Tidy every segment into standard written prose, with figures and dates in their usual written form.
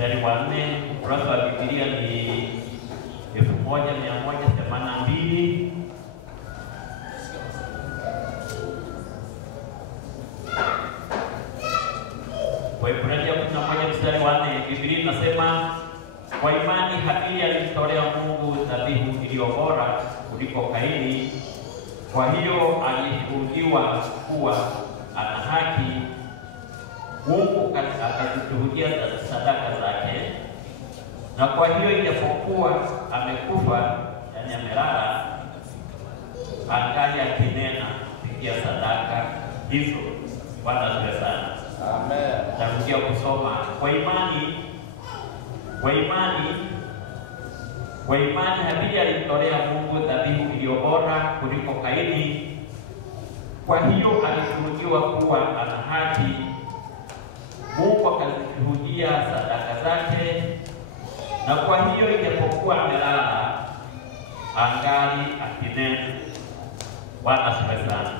mstari wa 4, ukurasa wa Biblia ni 1182. Waebrania 11 mstari wa 4, Biblia inasema kwa imani Habili alimtolea Mungu dhabihu iliyo bora kuliko Kaini. Kwa hiyo alishuhudiwa kuwa ana haki, Mungu akazishuhudia sadaka zake. Na kwa hiyo ijapokuwa amekufa, yani amelala, angali akinena kupitia sadaka hizo. Bwana asifiwe sana. Amen. Tarudia kusoma kwa imani Habili alimtolea Mungu dhabihu iliyo bora kuliko Kaini. Kwa hiyo alishuhudiwa kuwa ana haki, Mungu akazishuhudia sadaka zake. Na kwa hiyo ijapokuwa amelala, angali akinena. Bwana asifiwe sana.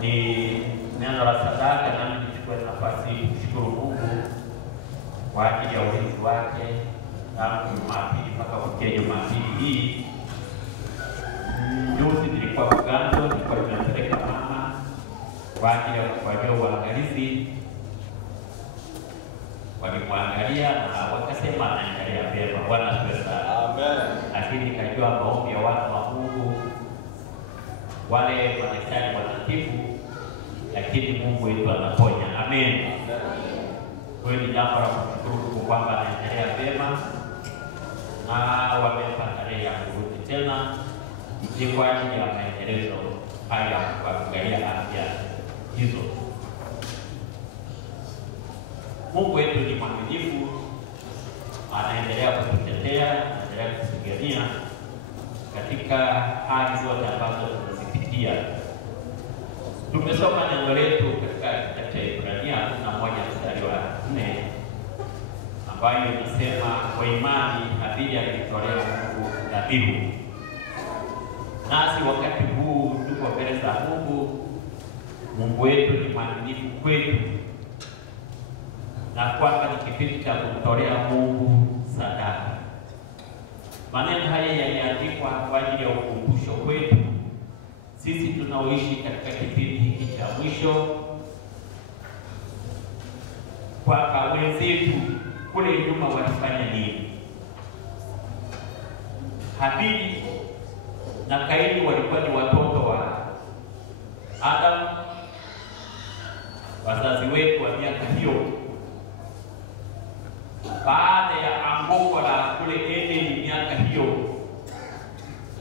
Ni neno la sadaka, nami nichukue nafasi kushukuru Mungu kwa ajili ya ulinzi wake tangu Jumapili mpaka kufikia Jumapili hii. Juzi nilikuwa Bugando, nilikuwa nimepeleka mama kwa ajili ya kufanyia uangalizi. Walimwangalia na wakasema anaendelea vyema. Bwana asifiwe sana. Amen. Lakini nikajua maombi ya watu wa Mungu, wale wanahitaji wanatibu, lakini Mungu wetu anaponya. Amen. Kwa hiyo ni jambo la kushukuru kwamba anaendelea vyema na wamempa tarehe ya kurudi tena, ni kwa ajili ya maendelezo haya kwa kuangalia afya hizo. Mungu wetu ni mwaminifu, anaendelea kututetea, anaendelea kutupigania katika hali zote ambazo tunazipitia. Tumesoma neno letu katika kitabu cha Ibrania 11 mstari wa 4, ambayo inasema kwa imani Habili alimtolea Mungu dhabihu. Nasi wakati huu tuko mbele za Mungu. Mungu wetu ni mwaminifu kwetu, na kwamba ni kipindi cha kumtolea Mungu sadaka. Maneno haya yaliandikwa kwa ajili ya ukumbusho kwetu sisi tunaoishi katika kipindi hiki cha mwisho, kwamba wenzetu kule nyuma walifanya nini. Habili na Kaini walikuwa ni watoto wa Adam, wazazi wetu wa miaka hiyo. Baada ya anguko la kule Edeni miaka hiyo,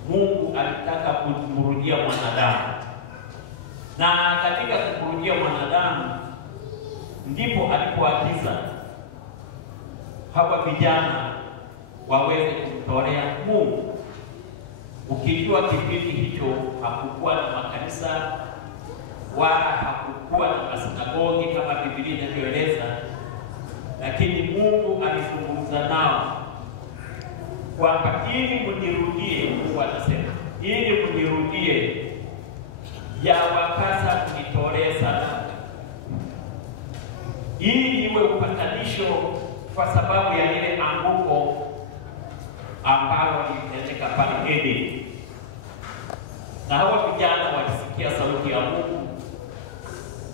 Mungu alitaka kumrudia mwanadamu, na katika kumrudia mwanadamu ndipo alipoagiza hawa vijana waweze kumtolea Mungu. Ukijua kipindi hicho hakukuwa na makanisa wala hakukuwa na masinagogi kama Biblia inavyoeleza, lakini Mungu alizungumza nao kwamba ili mnirudie, Mungu anasema ili mnirudie yawapasa mnitolee sadaka, ili iwe upatanisho kwa sababu ya ile anguko ambalo lilitendeka pale Edeni. Na hawa vijana walisikia sauti ya Mungu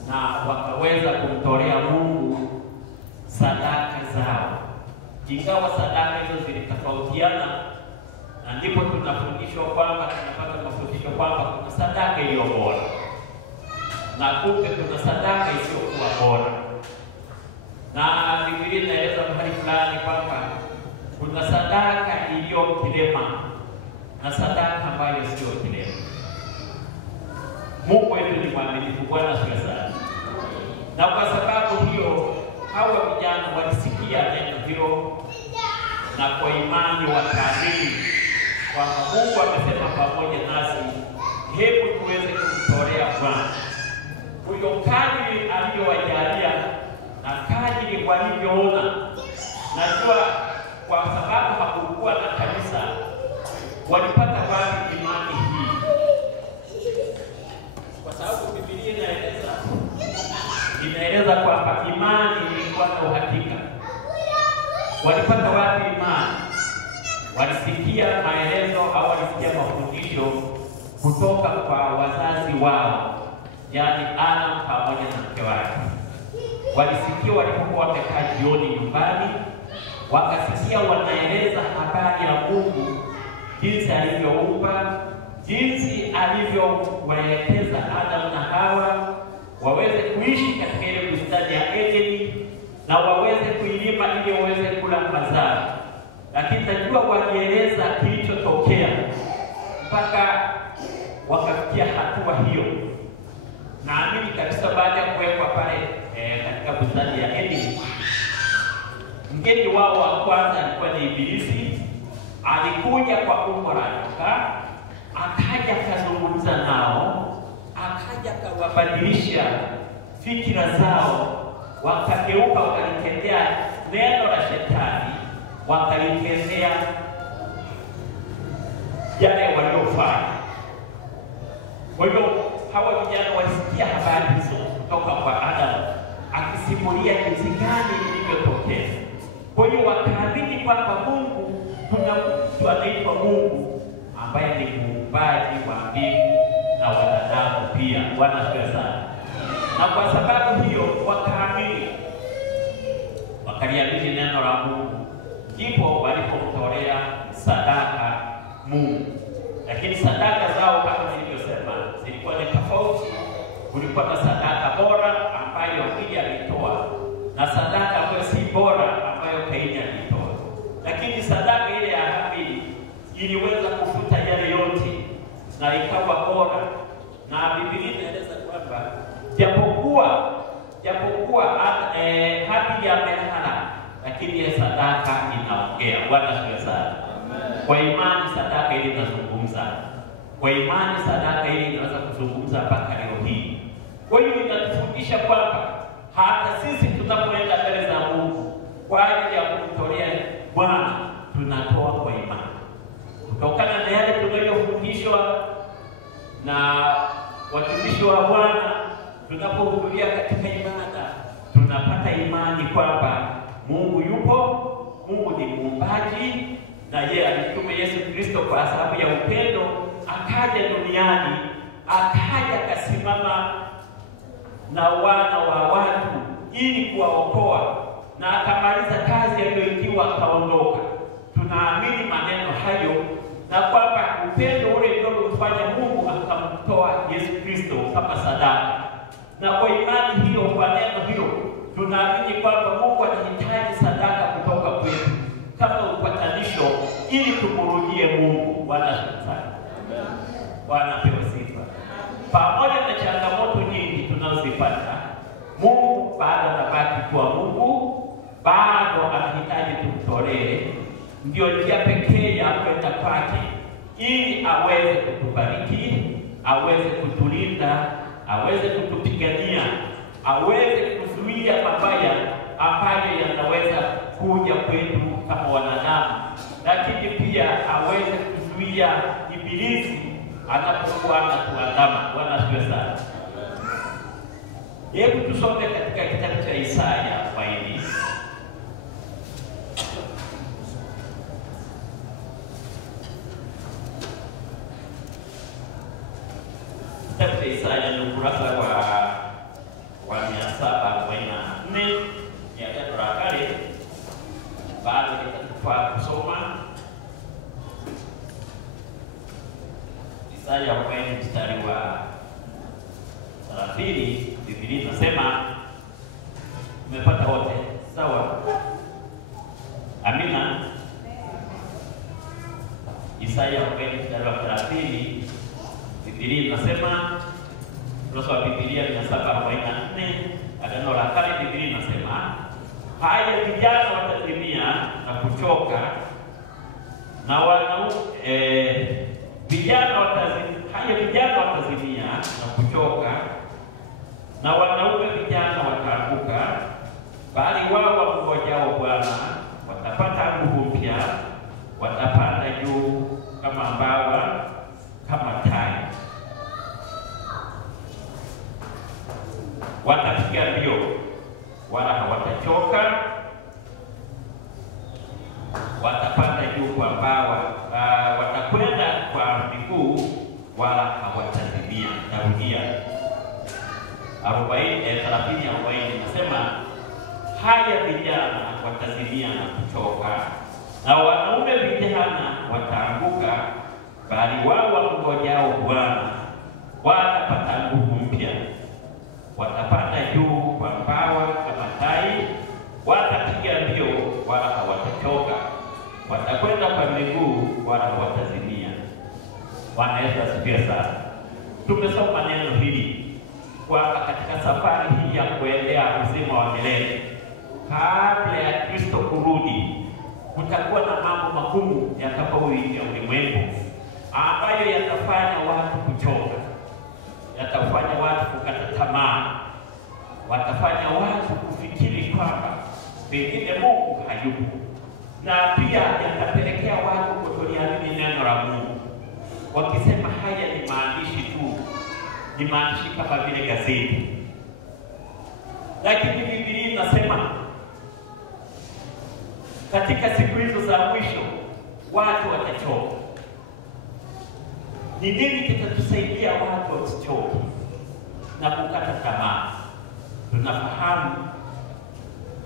na wakaweza kumtolea Mungu sadaka zao, ingawa sadaka hizo zilitofautiana. Na ndipo tunafundishwa kwamba tunapata mafundisho kwamba kuna sadaka iliyo bora na kumbe kuna sadaka isiyokuwa bora. Na Biblia inaeleza mahali fulani kwamba kuna sadaka iliyo kilema na sadaka ambayo sio kilema. Mungu wetu ni mwaminifu. Bwana asifiwe sana. Na kwa sababu hiyo hawa vijana walisikia neno hilo, na kwa imani wakaamini kwamba Mungu amesema pamoja nasi, hebu tuweze kumtolea Bwana. Huyo kadiri aliyowajalia na kadiri walivyoona. Najua kwa sababu hakukuwa na kanisa, walipata wapi imani hii? Kwa sababu Biblia inaeleza kwamba imani ilikuwa na uhakika. walipata wapi imani? Walisikia maelezo au walisikia mafundisho kutoka kwa wazazi wao, yaani Adam pamoja na mke wake. Walisikia walipokuwa wamekaa jioni nyumbani, wakasikia wanaeleza habari ya Mungu, jinsi alivyoumba, jinsi alivyowaelekeza Adam na Hawa waweze kuishi katika ile bustani ya Edeni na waweze kuilima ili waweze kula mazao. Lakini najua walieleza kilichotokea mpaka wakafikia hatua hiyo. Naamini kabisa baada ya kuwekwa pale katika bustani ya Edeni, mgeni wao wa kwanza alikuwa ni Ibilisi. Alikuja kwa umbo la nyoka, akaja kuzungumza nao, akaja kuwabadilisha fikira zao, wakageuka wakalitendea neno la shetani, wakalitendea yale waliofanya. Kwa hiyo hawa vijana walisikia habari hizo kutoka kwa Adamu, akisimulia jinsi gani ilivyotokea. Kwa hiyo wakaamini kwamba Mungu, kuna mtu anaitwa Mungu ambaye ni muumbaji wa mbingu na wanadamu pia. Bwana asifiwe sana. Na kwa sababu hiyo wakaamini, wakaliamini neno la Mungu, ndipo walipomtolea sadaka Mungu. Lakini sadaka zao kama nilivyosema zilikuwa ni tofauti. Kulikuwa na sadaka bora ambayo Abeli alitoa na sadaka ambayo si bora ambayo Kaini alitoa. Lakini sadaka ile ya Abeli iliweza kufuta yale yote na ikawa bora. Na Biblia inaeleza kwamba japokuwa Abeli amelala, lakini ile sadaka inaongea. Bwana asifiwe sana. Kwa imani sadaka ile inazungumza. Kwa imani sadaka ile inaweza kuzungumza mpaka leo hii. Kwa hiyo inatufundisha kwamba hata sisi tunapoenda mbele za Mungu kwa ajili ya kumtolea Bwana, tunatoa kwa imani. Kutokana na yale tunayofundishwa na watumishi wa Bwana, tunapohudhuria katika ibada, tunapata imani kwamba Mungu yupo, Mungu ni muumbaji, na yeye alitume Yesu Kristo kwa sababu ya upendo, akaja duniani, akaja kasimama na wana wa watu ili kuwaokoa, na akamaliza kazi aliyoitiwa akaondoka. Tunaamini maneno hayo, na kwamba upendo ule ndio ulifanya Mungu akamtoa Yesu Kristo kama sadaka. Na kwa imani hiyo, kwa neno hilo, tunaamini kwamba Mungu anahitaji sadaka kutoka kwetu kama upatanisho ili tumrudie Mungu. Bwana asifiwe. Bwana apewe sifa. Pamoja na changamoto nyingi tunazozipata, Mungu bado anabaki kuwa Mungu, bado anahitaji tumtolee. Ndio njia pekee ya kwenda kwake ili aweze kutubariki, aweze kutulinda, aweze kutupigania, aweze kuzuia mabaya ambayo yanaweza kuja kwetu kama wanadamu, lakini pia aweze kuzuia Ibilisi anapokuwa anatuandama. Bwana asifiwe sana. Hebu tusome katika kitabu cha Isaya 40. Kitabu cha Isaya ni ukurasa wa 744 ya Agano la Kale. Baada ya kusoma Isaya 40 mstari wa 30, Biblia inasema, umepata wote? Sawa? Amina. Isaya 40 mstari wa 30, Biblia inasema, ukurasa wa Biblia 744 Agano la Kale. Biblia inasema, haya vijana watazimia na kuchoka, na vijana watazimia na kuchoka, na wanaume vijana wataanguka, bali wao wamngojao Bwana watapata nguvu mpya, watapanda juu kama mbawa, kama tai. Watapiga mbio wala hawatachoka, watapanda juu kwa mbawa, watakwenda kwa miguu wala hawatazimia. Narudia 30:40 nasema, haya vijana watazimia na kuchoka, na wanaume vijana wataanguka, bali wao wamngojao Bwana watapata nguvu mpya. Watapanda juu kwa mbawa kama tai, watapiga mbio wala hawatachoka, watakwenda kwa miguu wala hawatazimia. Bwana Yesu asifiwe sana. Tumesoma neno hili kwamba katika safari hii ya kuendea uzima wa milele, kabla ya Kristo kurudi, kutakuwa na mambo magumu yatakayoingia ulimwengu ambayo yatafanya watu kuchoka, yatafanya watu kukata tamaa, watafanya watu kufikiri kwamba pengine Mungu hayupo, na pia yatapelekea watu kutoliamini neno la Mungu, wakisema haya ni maandishi tu, ni maandishi kama vile gazeti. Lakini Biblia inasema katika siku hizo za mwisho watu watachoka. Ni nini kitatusaidia watu wasichoke na kukata tamaa? Tunafahamu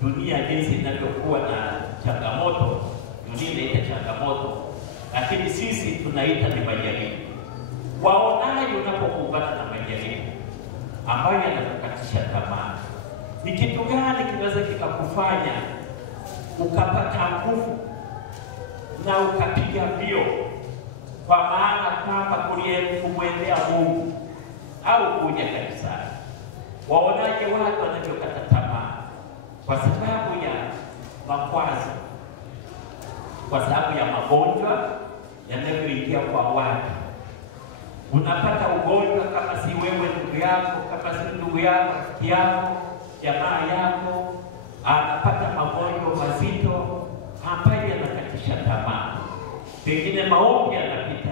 dunia jinsi inavyokuwa na changamoto, dunia inaita changamoto, lakini sisi tunaita ni majaribu. Waonaje unapokumbana na majaribu ambayo yanakukatisha tamaa? Ni kitu gani kinaweza kikakufanya ukapata nguvu na ukapiga mbio, kwa maana kwamba kumwendea Mungu au kuja kanisani? Waonaje watu wanavyokata tamaa kwa sababu ya makwazo, kwa sababu ya magonjwa yanayoingia kwa watu? Unapata ugonjwa, kama si wewe ndugu yako, kama si ndugu yako, rafiki yako, jamaa yako, anapata magonjwa mazito ambayo yanakatisha tamaa. Pengine maombi yanapita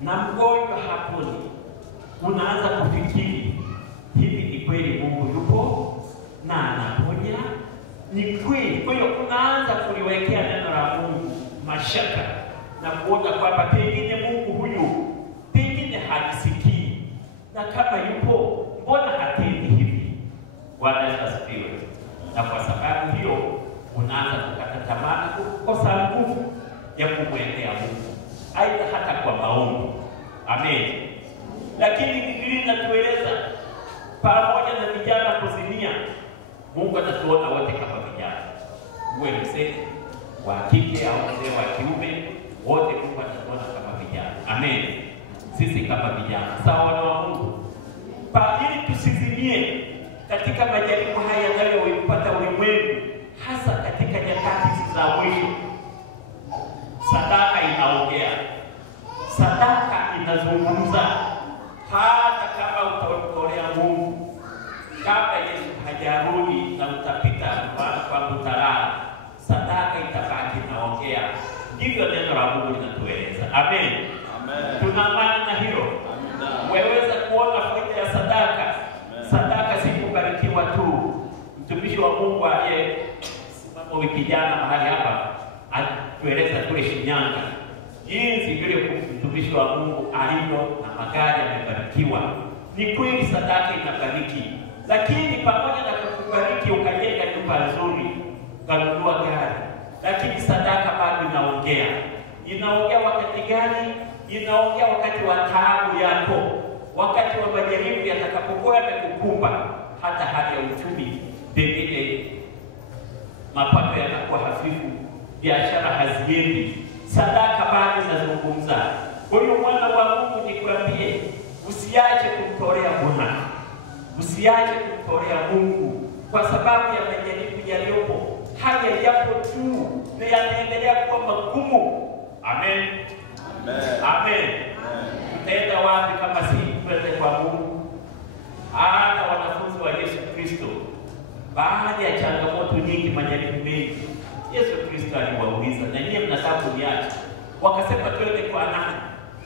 na mgonjwa haponi. Unaanza kufikiri, hivi ni kweli Mungu yupo na anaponya? Ni kweli? Kwa hiyo unaanza kuliwekea neno la Mungu mashaka na kuona kwamba pengine Mungu huyu pengine hanisikii, na kama yupo mbona hatendi hivi? Bwana Yesu asifiwe. Na kwa sababu hiyo unaanza kukata tamaa, kukosa nguvu ya kumwendea Mungu, aidha hata kwa maombi. Amen. Lakini Biblia inatueleza pamoja na vijana kuzimia, Mungu atatuona wote kama vijana. Uwe mzee wa kike au mzee wa kiume, wote Mungu atatuona kama vijana. Amen. Sisi kama vijana, sawa na Mungu, ili tusizimie katika majaribu haya yanayoipata ulimwengu, hasa katika nyakati za mwisho. Sadaka inaongea, sadaka inazungumza. Hata kama utamtolea Mungu kabla Yesu hajarudi na utapita kwa utalala, sadaka itabaki inaongea. Ndivyo neno la Mungu linatueleza. Amen. Amen. Tuna maana na hilo. Weweza kuona faida ya sadaka. Amen. Sadaka si kubarikiwa tu. Mtumishi wa Mungu aliyesimama wiki jana mahali hapa atueleza kule Shinyanga jinsi vile mtumishi wa Mungu alivyo na magari yamebarikiwa. Ni kweli sadaka inabariki, lakini pamoja na kukubariki ukajenga nyumba nzuri, ukanunua gari, lakini sadaka bado inaongea. Inaongea wakati gani? Inaongea wakati wa taabu yako, wakati wa majaribu yatakapokuwa yamekukumba, hata hali ya uchumi, pengine mapato yanakuwa hafifu, biashara haziendi, sadaka bado inazungumza. Kwa hiyo mwana wa Mungu, nikwambie, usiache kumtolea Bwana, usiache kumtolea Mungu, kwa sababu ya majaribu yaliyopo. Haya yapo tu na yanaendelea kuwa magumu. Amen. Amen. Amen. Tutaenda wapi kama si twende kwa Mungu? Hata wanafunzi wa Yesu Kristo, baada ya changamoto nyingi, majaribu mengi, Yesu Kristo aliwauliza, na nyinyi mnataka kuniacha? Wakasema, twende kwa nani?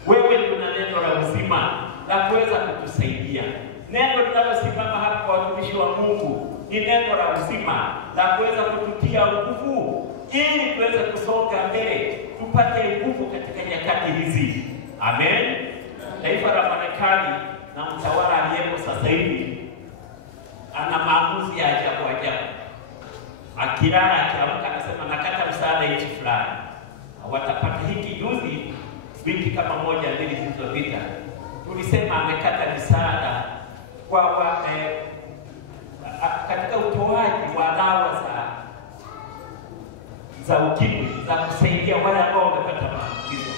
Wewe una neno la uzima la kuweza kutusaidia. Neno linalosimama hapa kwa watumishi wa Mungu ni neno la uzima la kuweza kututia nguvu ili tuweze kusonga mbele, tupate nguvu katika nyakati hizi. Amen. Taifa la Marekani na mtawala aliyepo sasa hivi ana maamuzi ya ajabu ajabu. Akilala akiamka anasema nakata msaada nchi fulani, watapata hiki. Juzi wiki kama moja mbili zilizopita tulisema amekata misaada kwa katika utoaji wa dawa za ukimwi za kusaidia wale ambao wamepata maambukizo.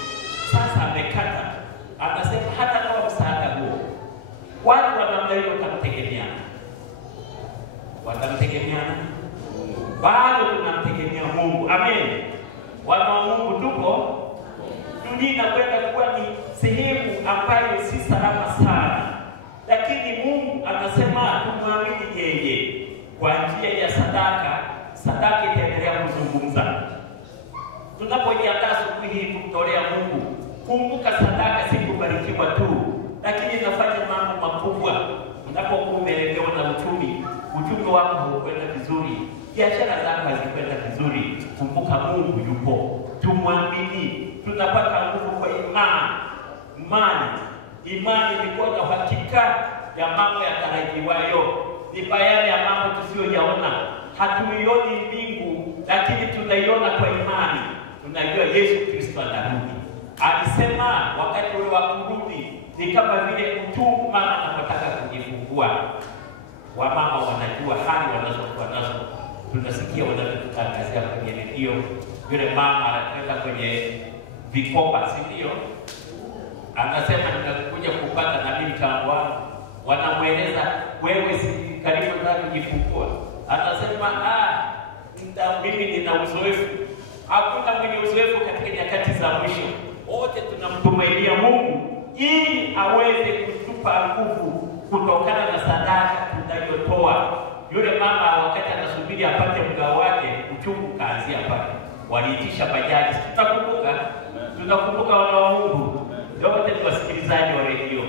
Sasa amekata, anasema hata kama msaada huo watu wa namna hiyo watamtegemeana, bado tunamtegemea Mungu. Amen. Wana wa Mungu tupo, dunia inakwenda kuwa ni sehemu ambayo si salama sana, lakini Mungu anasema tumwamini yeye. Kwa njia ya sadaka itaendelea kuzungumza. Tunapojiandaa asubuhi hii kumtolea Mungu, kumbuka sadaka si kubarikiwa tu, lakini inafanya mambo makubwa. Unapokuwa umeelemewa na uchumi wako haukwenda vizuri, biashara zako hazikwenda vizuri, kumbuka Mungu yupo. Tumwamini, tunapata nguvu kwa imani ni kuwa na uhakika ya mambo yatarajiwayo, ni bayana ya mambo tusiyoyaona. Hatuioni mbingu, lakini tunaiona kwa imani. Tunajua Yesu Kristo anarudi. Alisema wakati ule wa kurudi ni kama vile utungu mama anapotaka kujifungua. Wamama wanajua hali wanazokuwa nazo. Tunasikia wanatutangazia kwenye redio, yule mama anakwenda kwenye vikoba, si ndio? Anasema nitakuja kupata na mimi mchango wangu. Wanamweleza wewe si karibu na kujifungua. Anasema mimi nina uzoefu. Hakuna mwenye uzoefu katika nyakati za mwisho. Wote tunamtumainia Mungu ili aweze kutupa nguvu kutokana na sadaka tunayotoa. Yule mama wakati anasubiri apate mgao wake, uchungu kaanzia pale. Waliitisha bajaji. Tunakumbuka wana wa Mungu. Yote ni wasikilizaji wa redio.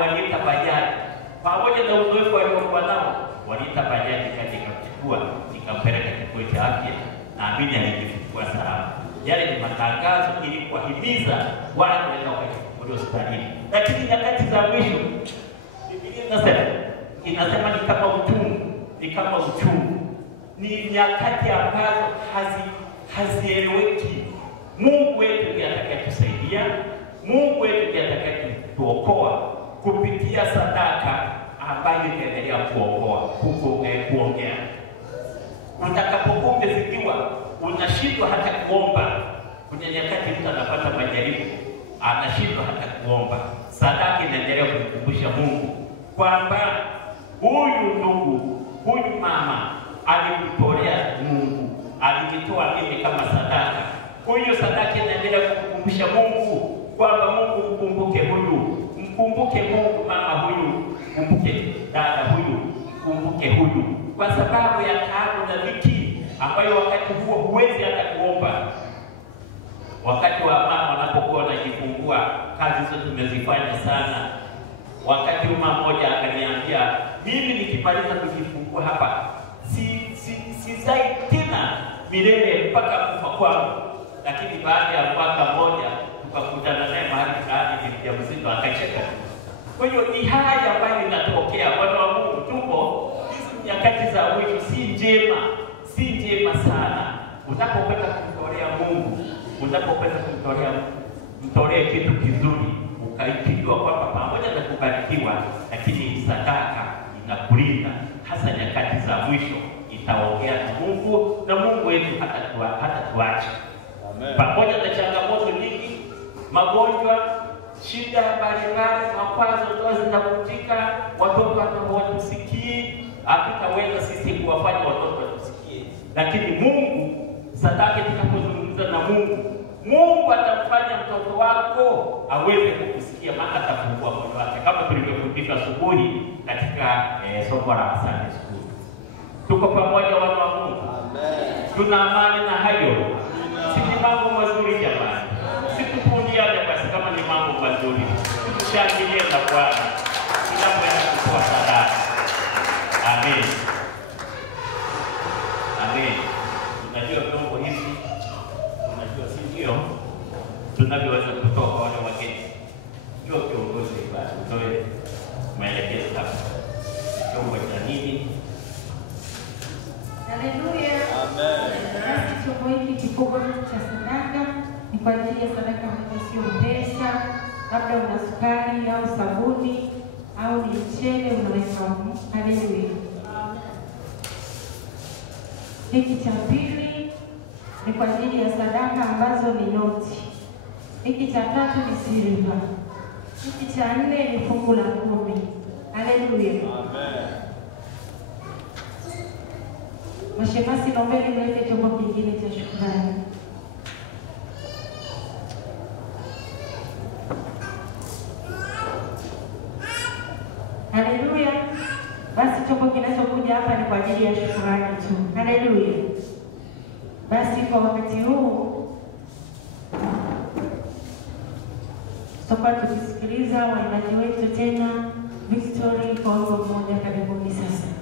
Waliita bajaji. Pamoja na uzoefu waliokuwa nao, waliita bajaji katika kuchukua, ikampeleka kituo cha afya, na amini alijifungua salama. Yale ni matangazo ili kuwahimiza watu waende wakachukua hospitalini. Lakini nyakati za mwisho, Biblia inasema ni kama uchungu. Ni nyakati ambazo hazieleweki. Mungu wetu ndiye atakayetusaidia. Mungu wetu ndiye atakayetuokoa kupitia sadaka ambayo inaendelea kuongea. Utakapokuwa umezidiwa, unashindwa hata kuomba. Kuna nyakati mtu anapata majaribu, anashindwa hata kuomba. Sadaka inaendelea kumkumbusha Mungu kwamba huyu ndugu, huyu mama alimtolea Mungu, alijitoa mimi kama sadaka. Huyo sadaka inaendelea kumkumbusha Mungu kwamba Mungu mkumbuke huyu, mkumbuke Mungu mama huyu, mkumbuke dada huyu, mkumbuke huyu, kwa sababu ya taabu na dhiki ambayo wakati huo huwezi hata kuomba. Wakati wa mama wanapokuwa wanajifungua, kazi zote tumezifanya sana. Wakati mama mmoja akaniambia, mimi nikimaliza kujifungua hapa sizai tena milele mpaka kufa kwangu. Lakini baada ya mwaka mmoja tukakutana naye mahali fulani ya mzito, akacheka. Kwa hiyo ni haya ambayo inatokea. Wana wa Mungu tupo, hizi nyakati za mwisho si njema sana. Unapokwenda kumtolea Mungu, mtolee kitu kizuri, ukaitijua kwamba pamoja na kubarikiwa, lakini sadaka inakulinda. Hasa nyakati za mwisho itaongea na Mungu, na Mungu wetu hata tuache. Pamoja na changamoto nyingi, magonjwa, shida mbalimbali, makwazo ndoa zinakutika, watoto hawatusikii, hatutaweza sisi kuwafanya watoto watusikie. Lakini Mungu, sadaka itakapozungumza na Mungu atamfanya mtoto wako aweze kukusikia, maana atafungua moyo wake, kama tulivyofundishwa asubuhi katika somo la Sunday School. Tuko pamoja wana wa Mungu. Amen. Tuna amani na hayo. Si ni mambo mazuri jamani. Situpundiane basi kama ni mambo mazuri. Tushangilie na Bwana tunapoenda kutoa sadaka. Amen. Amen. Tunajua vyombo chombo hiki kikubwa cha sadaka ni kwa ajili ya sadaka ambayo sio pesa, labda una sukari au sabuni au ni mchele unaweka huko. Haleluya. Hiki cha pili ni kwa ajili ya sadaka ambazo ni noti. Hiki cha tatu ni silver. Hiki cha nne ni fungu la 10. Haleluya. Amen. Mashemasi, naombeni mlete chombo kingine cha shukrani. Haleluya. Basi chombo kinachokuja hapa ni kwa ajili ya shukrani tu. Haleluya. Basi kwa wakati huu tutakuwa tukisikiliza waimbaji wetu tena Victory kwa wimbo mmoja. Karibuni sasa.